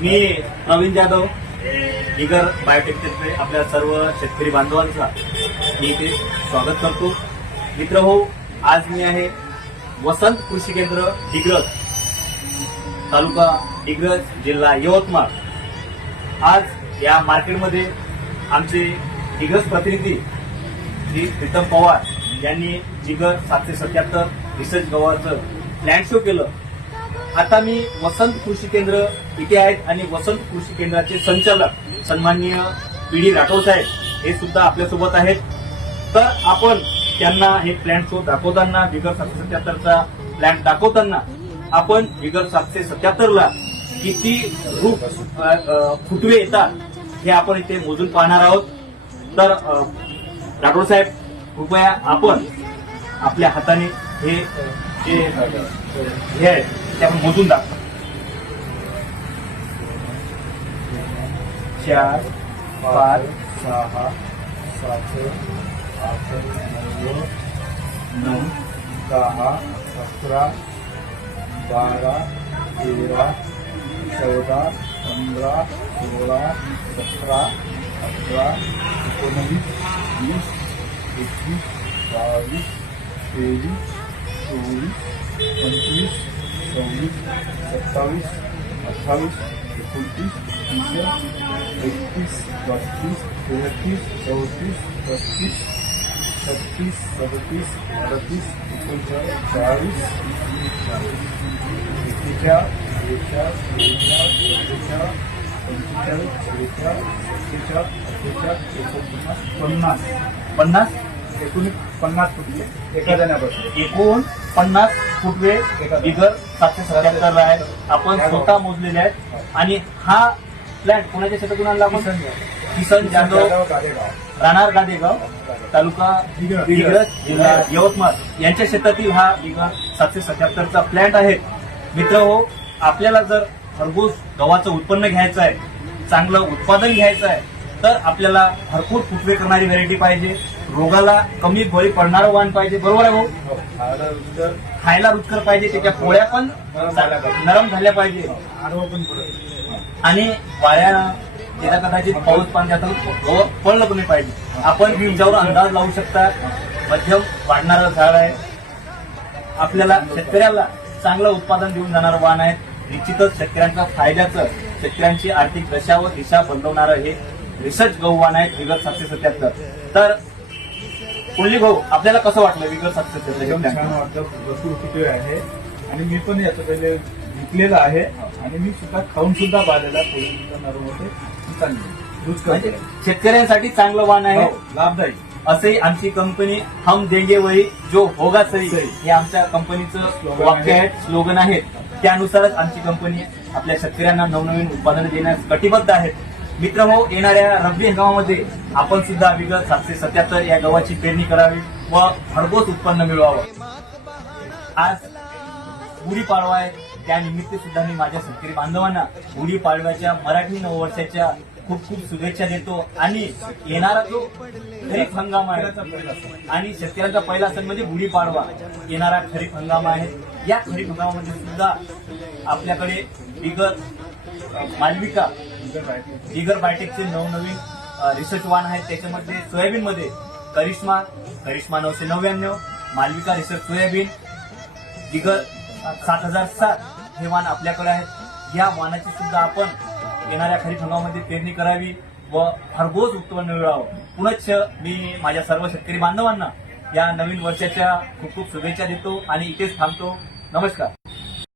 मी प्रवीण जाधव बिगर बायोटेकचे आपल्या सर्व शेतकरी बांधवांचा मी इथे स्वागत करतो. मित्र हो, आज मी आहे वसंत कृषी केंद्र डिग्रज, तालुका डिग्रज, जिल्हा यवतमाळ. आज या मार्केटमध्ये आमचे डिग्रज प्रतिनिधी श्री प्रीतम पवार यांनी जिगर 777 रिसर्च गव्हाचं प्लॅन शो केलं. आता मी वसंत कृषी केंद्र इथे आहेत आणि वसंत कृषी केंद्राचे संचालक सन्माननीय पी.डी. राठोड साहेब हे सुद्धा आपल्यासोबत आहेत. तर आपण त्यांना हे प्लॅन शो दाखवताना, बिगर 777चा प्लॅन दाखवताना आपण बिगर 777ला किती फुटवे येतात हे आपण इथे मोजून पाहणार आहोत. तर राठोड साहेब, कृपया आपण आपल्या हाताने हे आहे ते आपण मोजून दाखवा. 4, 5, 6, 7, 8, 9, 10, 11, 12, 13, 14, 15, 16, 17, 18, 19, 20, 21, 22, 23, 24, 25, 26, 27, 28, 29, 30, 31, 32, 33, 34, 35, 36, 37, 38, 39, 40, 49 फुटवे एका जणापासून 49 फुटवे बिगर 777 आहेत. आपण स्वतः मोजलेले आहेत. आणि हा प्लॅन कोणाच्या शेतातून आणला? आपण किसन जाधव, राहणार गादेगाव, तालुका डिग्रज, जिल्हा यवतमाळ यांच्या शेतातील हा बिगर 777चा प्लॅन्ट आहे. मित्र हो, आपल्याला जर भरघोस गव्हाचं उत्पन्न घ्यायचं आहे, चांगलं उत्पादन घ्यायचं आहे, तर आपल्याला भरपूर फुटवे करणारी व्हरायटी पाहिजे. रोगाला कमी बळी पडणारं वाण पाहिजे. बरोबर आहे भाऊ? खायला रुचकर पाहिजे, त्याच्या पोळ्या पण नरम झाल्या पाहिजे आणि वाऱ्या त्याला कदाचित पाऊस पाणी पडलं पण नाही पाहिजे. आपण त्याच्यावर अंदाज लावू शकता. मध्यम वाढणारं झाड आहे. आपल्याला शेतकऱ्याला चांगलं उत्पादन देऊन जाणारं वाण आहे. निश्चितच शेतकऱ्यांच्या फायद्याचं, शेतकऱ्यांची आर्थिक दशा व दिशा बदलवणारं हे रिसर्च गहू वाण आहे बिगर 777. तर कोल्ही भाऊ, आपल्याला कसं वाटलं बिगर 777? छान वाटतं. भरपूर फुटवे आहे आणि मी पण याचं पहिले विकलेलं आहे आणि मी सुद्धा खाऊन सुद्धा पाहिलेला. नरम होते, चांगली शेतकऱ्यांसाठी चांगलं वाण आहे, लाभदायी. असे आमची कंपनी हम देंगे वही जो होगा सही हे आमच्या कंपनीचं वाक्य आहे, स्लोगन आहे. त्यानुसारच आमची कंपनी आपल्या शेतकऱ्यांना नवनवीन उत्पादन देण्यास कटिबद्ध आहे. मित्र हो, येणाऱ्या रब्बी हंगामामध्ये आपण सुद्धा बिगर 777 या गव्हाची पेरणी करावी व भरघोस उत्पन्न मिळवावं. आज गुढीपाडवा आहे, त्यानिमित्त सुद्धा मी माझ्या शेतकरी बांधवांना गुढीपाडव्याच्या मराठी नववर्षाच्या खूप खूप शुभेच्छा देतो. आणि येणारा जो खरीप हंगाम आहे आणि शेतकऱ्यांचा पहिला सण म्हणजे गुढीपाडवा, येणारा खरीप हंगाम आहे. या खरीप हंगामामध्ये सुद्धा आपल्याकडे बिगर मालविका, बिगर बायोटेकचे नवनवीन रिसर्च वाण आहेत. त्याच्यामध्ये सोयाबीनमध्ये करिश्मा 999, मालविका रिसर्च सोयाबीन बिगर 7007 हे वाण आपल्याकडे आहेत. या वाणाची सुद्धा आपण येणाऱ्या खरीप हंगामामध्ये पेरणी करावी व भरघोस उत्पन्न मिळवावं. पुनश्च मी माझ्या सर्व शेतकरी बांधवांना या नवीन वर्षाच्या खूप खूप शुभेच्छा देतो आणि इथेच थांबतो. नमस्कार.